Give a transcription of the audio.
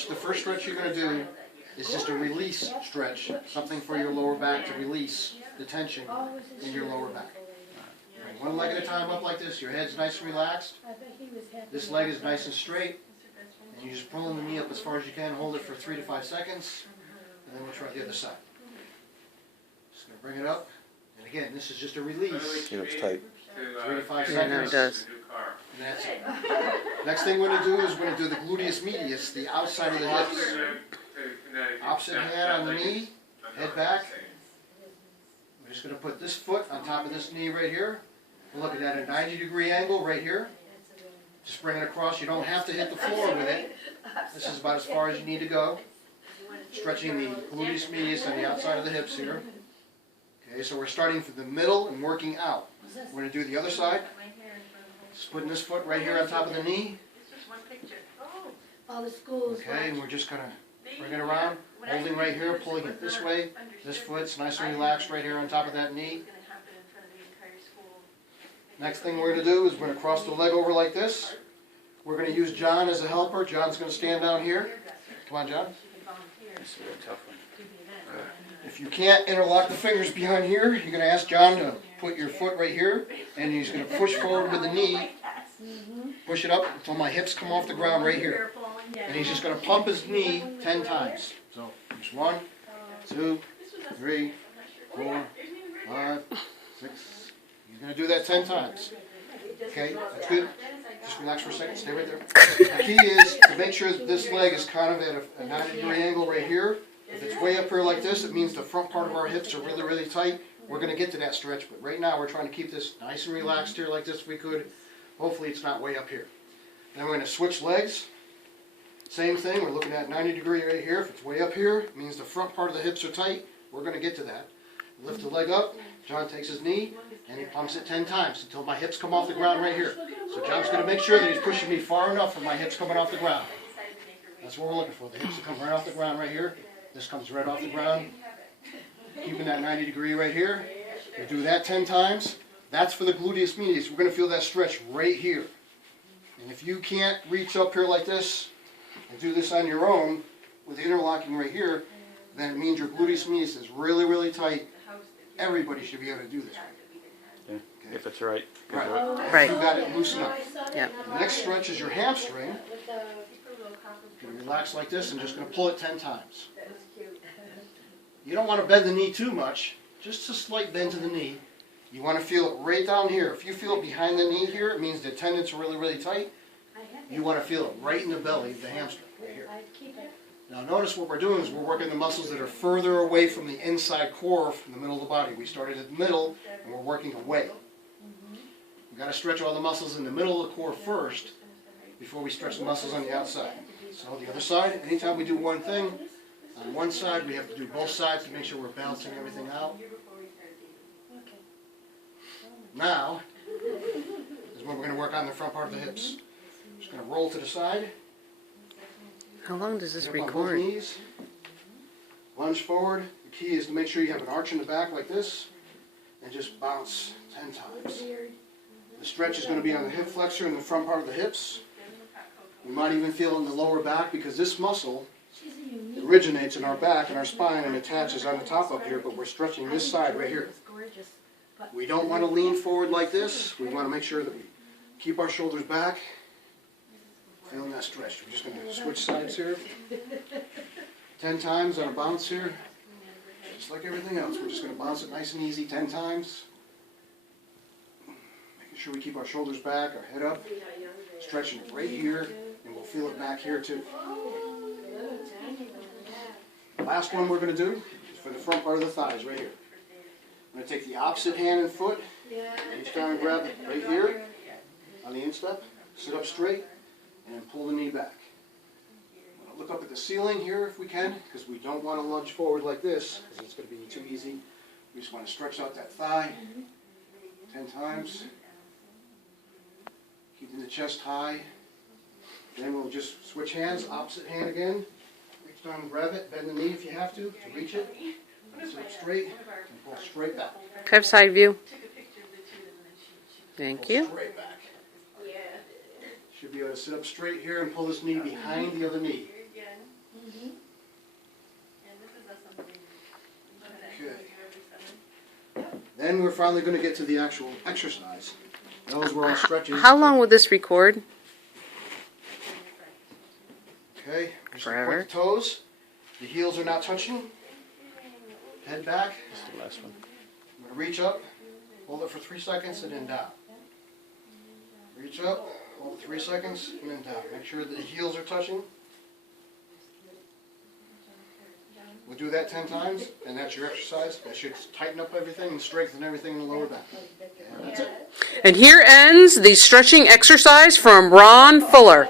stretch, the first stretch you're going to do is just a release stretch, something for your lower back to release the tension in your lower back. Bring one leg at a time up like this, your head's nice and relaxed. This leg is nice and straight, and you just pull the knee up as far as you can, hold it for 3 to 5 seconds, and then we'll try the other side. Just going to bring it up, and again, this is just a release. He looks tight. 3 to 5 seconds. Yeah, no, it does. And that's it. Next thing we're going to do is we're going to do the gluteus medius, the outside of the hips. Opposite hand on the knee, head back. We're just going to put this foot on top of this knee right here. We're looking at a 90-degree angle right here. Just bring it across. You don't have to hit the floor with it. This is about as far as you need to go. Stretching the gluteus medius on the outside of the hips here. Okay, so we're starting from the middle and working out. We're going to do the other side. Just putting this foot right here on top of the knee. Okay, and we're just going to bring it around, holding right here, pulling it this way. This foot's nice and relaxed right here on top of that knee. Next thing we're going to do is we're going to cross the leg over like this. We're going to use John as a helper. John's going to stand down here. Come on, John. This is a tough one. If you can't interlock the fingers behind here, you're going to ask John to put your foot right here, and he's going to push forward with the knee. Push it up until my hips come off the ground right here. And he's just going to pump his knee 10 times. So, just 1, 2, 3, 4, 5, 6. He's going to do that 10 times. Okay, that's good. Just relax for a second. Stay right there. The key is to make sure that this leg is kind of at a 90-degree angle right here. If it's way up here like this, it means the front part of our hips are really, really tight. We're going to get to that stretch, but right now we're trying to keep this nice and relaxed here like this if we could. Hopefully it's not way up here. Then we're going to switch legs. Same thing, we're looking at 90-degree right here. If it's way up here, it means the front part of the hips are tight. We're going to get to that. Lift the leg up. John takes his knee, and he pumps it 10 times until my hips come off the ground right here. So John's going to make sure that he's pushing me far enough for my hips coming off the ground. That's what we're looking for. The hips will come right off the ground right here. This comes right off the ground. Keeping that 90-degree right here. We do that 10 times. That's for the gluteus medius. We're going to feel that stretch right here. And if you can't reach up here like this and do this on your own with the interlocking right here, then it means your gluteus medius is really, really tight. Everybody should be able to do this. Yeah, okay. If it's right. Right. You got it, loosen up. Yep. The next stretch is your hamstring. You're going to relax like this and just going to pull it 10 times. You don't want to bend the knee too much, just a slight bend to the knee. You want to feel it right down here. If you feel it behind the knee here, it means the tendons are really, really tight. You want to feel it right in the belly, the hamstring, right here. Now notice what we're doing is we're working the muscles that are further away from the inside core from the middle of the body. We started at the middle and we're working away. We've got to stretch all the muscles in the middle of the core first before we stretch the muscles on the outside. So the other side, anytime we do one thing, on one side we have to do both sides to make sure we're balancing everything out. Now is when we're going to work on the front part of the hips. Just going to roll to the side. How long does this Get up on both record? knees. Lunge forward. The key is to make sure you have an arch in the back like this and just bounce 10 times. The stretch is going to be on the hip flexor and the front part of the hips. You might even feel it in the lower back because this muscle originates in our back and our spine and attaches on the top up here, but we're stretching this side right here. We don't want to lean forward like this. We want to make sure that we keep our shoulders back. Feeling that stretch. We're just going to switch sides here. 10 times on a bounce here. Just like everything else. We're just going to bounce it nice and easy 10 times. Making sure we keep our shoulders back, our head up. Stretching it right here. And we'll feel it back here too. The last one we're going to do is for the front part of the thighs right here. I'm going to take the opposite hand and foot. Reach down and grab it right here on the instep. Sit up straight. And pull the knee back. Look up at the ceiling here if we can, because we don't want to lunge forward like this, because it's going to be too easy. We just want to stretch out that thigh 10 times. Keeping the chest high. Then we'll just switch hands, opposite hand again. Reach down and grab it, bend the knee if you have to reach it. Sit up straight and pull straight back. Can I have side view? Thank you. Straight back. Should be able to sit up straight here and pull this knee behind the other knee. Then we're finally going to get to the actual exercise. Those were all stretches. How long will this record? Okay. Just Forever. point the toes. The heels are not touching. Head back. This is the last one. I'm going to reach up, hold it for 3 seconds, and then down. Reach up, hold it 3 seconds, and then down. Make sure that the heels are touching. We'll do that 10 times, and that's your exercise. That should tighten up everything and strengthen everything in the lower back. And that's it. And here ends the stretching exercise from Ron Fuller.